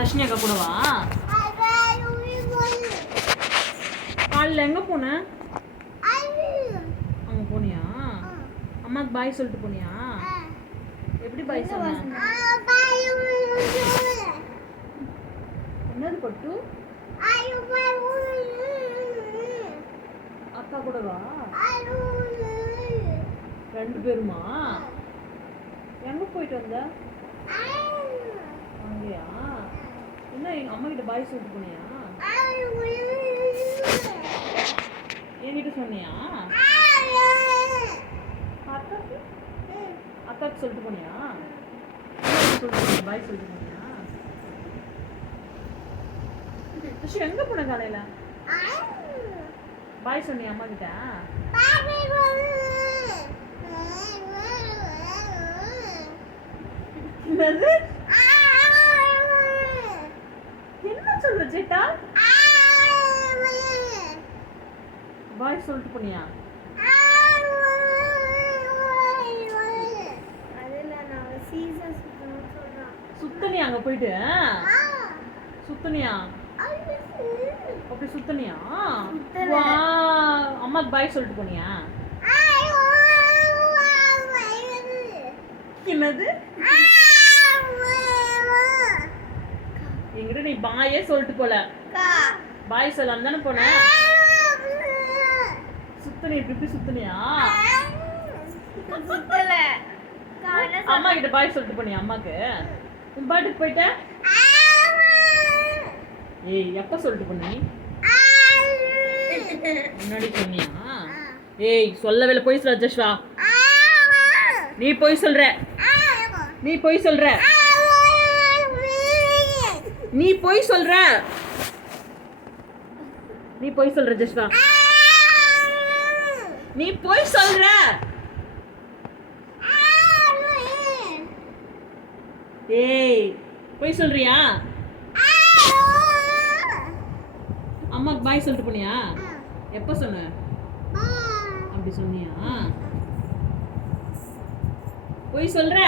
ரஷ்மி அக்கா கூடவா? காலையில் எங்கே போன? அங்கே போனியா? அம்மாக்கு பாய் சொல்லிட்டு போனியா? எப்படி பாய் சொன்ன? என்னது பட்டு? அக்கா கூடவா? 2 பேருமா? எங்க போயிட்டு வந்த? அங்கேயா? என்ன எங்க அம்மா கிட்ட பாய் சொல்லிட்டு போனியா? என்கிட்ட சொன்னியா? அக்காக்கு சொல்லிட்டு போனியா? பாய் சொல்லிட்டு போனியா? எங்க போன காலையில? பாய் சொன்னியா அம்மா கிட்ட? என்ன சொல்ற ஜெட்டா? பாய் சொல்லிட்டு போனியா? சுத்தனியா அங்க போயிட்டு? சுத்தனியா? அப்படி சுத்தனியா? அம்மாக்கு பாய் சொல்லிட்டு போனியா? என்னது? என்கிட்ட நீ பாயே சொல்லிட்டு போல, பாய் சொல்லாம தானே போன. சுத்தனி இப்படி சுத்தனியா? அம்மா கிட்ட பாய் சொல்லிட்டு போனியா? அம்மாக்கு உன் பாட்டுக்கு போயிட்ட? ஏய் எப்ப சொல்லிட்டு போனி? முன்னாடி சொன்னியா? ஏய் சொல்லவே இல்லை, போய் சொல்ல ஜஷ்வா. நீ போய் சொல்ற, நீ போய் சொல்ற, நீ போய் சொல்ற, நீ போய் சொல்ற ஜஷ்வா, நீ போய் சொல்ற. ஏய் போய் சொல்றியா? அம்மாக்கு பாய் சொல்லிட்டு போனியா? எப்ப சொன்ன? அப்படி சொன்னியா? போய் சொல்ற.